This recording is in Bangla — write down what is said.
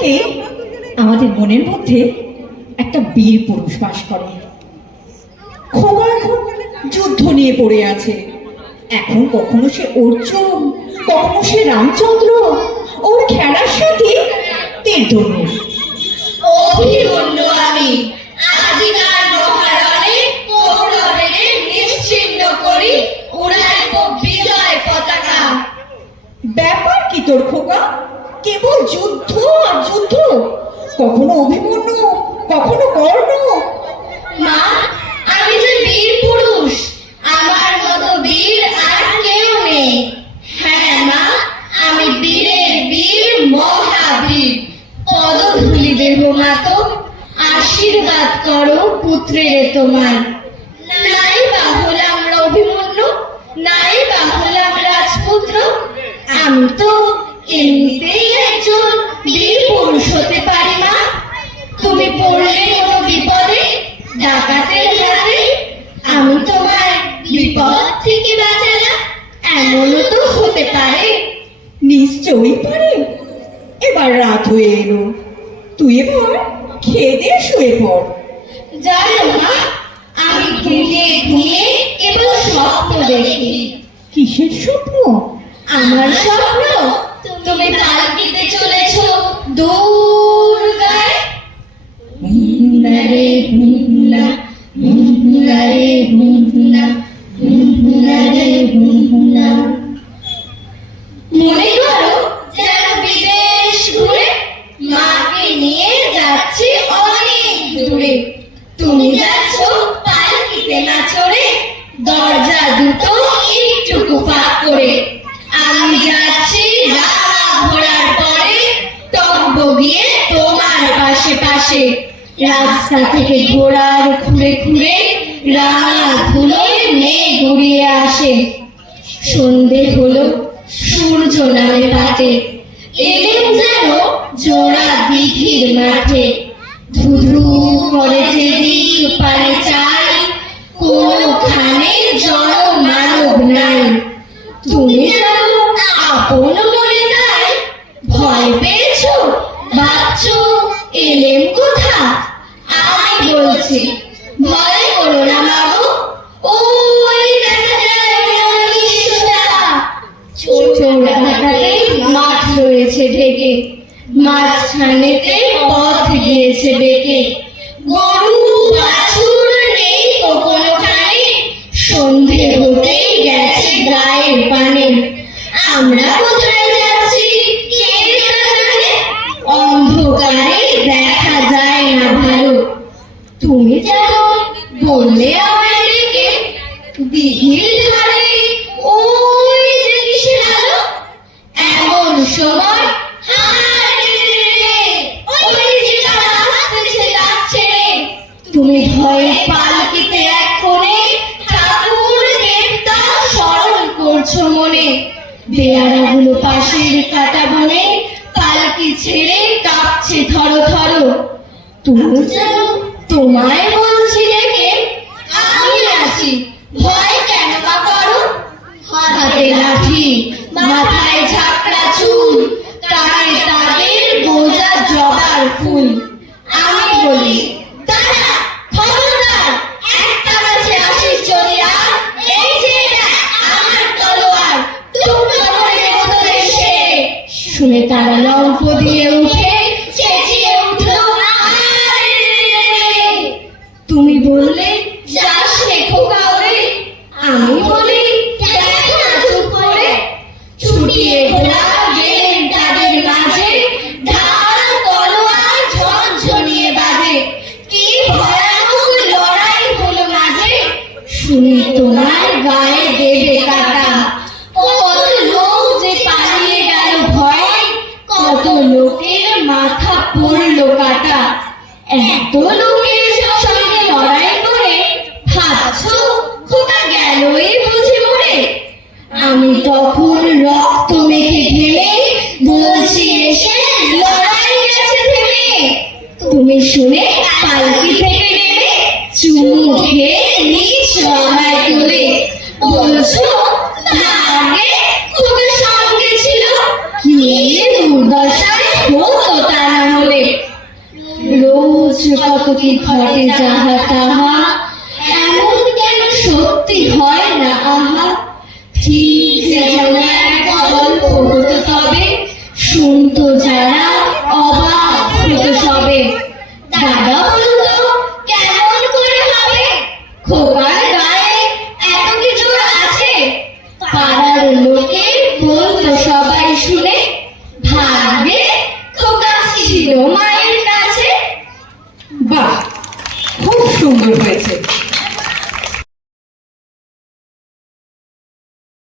থেকে আমাদের মনের মধ্যে একটা বীর পুরুষ বাস করে। খোকা এখন যুদ্ধ নিয়ে পড়ে আছে। এখন কখনো সে অর্জুন, কখনো সে রামচন্দ্র। ওর খেলার সাথে তীর্থ অভিমন্যু যুদ্ধ আর যুদ্ধ। কখনো অভিমন্যু, কখনো কর্ণ। মা, আমি যে বীর পুরুষ, আমার মতো বীর আর কেউ নেই। হ্যাঁ মা, আমি বীরের বীর মহাবীর। পদধূলি দেব মাতো আশীর্বাদ করো পুত্রের তোমার নাই বা হলাম অভিমন্যু নাই বা হলাম রাজপুত্র, আমি তো নিশ্চয়ই পারে এবার রাত হয়ে এলো। তুই এবার খেয়ে দিয়ে শুয়ে পড়। জানো মা আমি ঘুমিয়ে ঘুমিয়ে কেবল স্বপ্ন দেখি। কিসের স্বপ্ন? আমার স্বপ্ন তুমি পালকিতে চলেছ দূর গায়ে। রাস্তা থেকে ঘোড়ার খুঁড়ে খুঁড়ে রাঙা ধুলোয় মেঘ ঘুরিয়ে আসে। সন্ধে হলো, সূর্য নামে পাটে এলেন যেন জোড়া দিঘির মাঠে। ধুধু করে যেদিক পারে চাই, কোনখানে জড় মানব নাই। তুমি যেন আপন মনে তাই ভয় পেয়েছ বাচ্চো, এলেম কোথা? আমি বলছি, ভয় করো না বাবু। ওই দেখা যায় মনীষটা মাছ রয়েছে ঢেকে। মাঝখানেতে পথ গিয়েছে বেঁকে। মনে। বেয়ারাগুলো পাশের কাটা বনে পালকি ছেড়ে কাঁপছে ধরো ধরো। তুমি যেন তোমায় বলছি রেখে আমি আছি ভয় কেন বা করো? হাতে লাঠি, মাথায় ঝাপড়া তুমি বললে তুমি শুনে পালকি থেকে নেমে চুমু খেয়ে নিজ তুলে। বলছো আগে তুমি সঙ্গে ছিল। কি দুর্দশায় হতো হলে। রোজ কত কি ঘটে যা খোকার গায়ে এত কিছু আছে? পাড়ার লোকে বলতো সবাই শুনে, ভাগ্যে খোকা ছিল মায়ের কাছে। বাহ, খুব সুন্দর হয়েছে।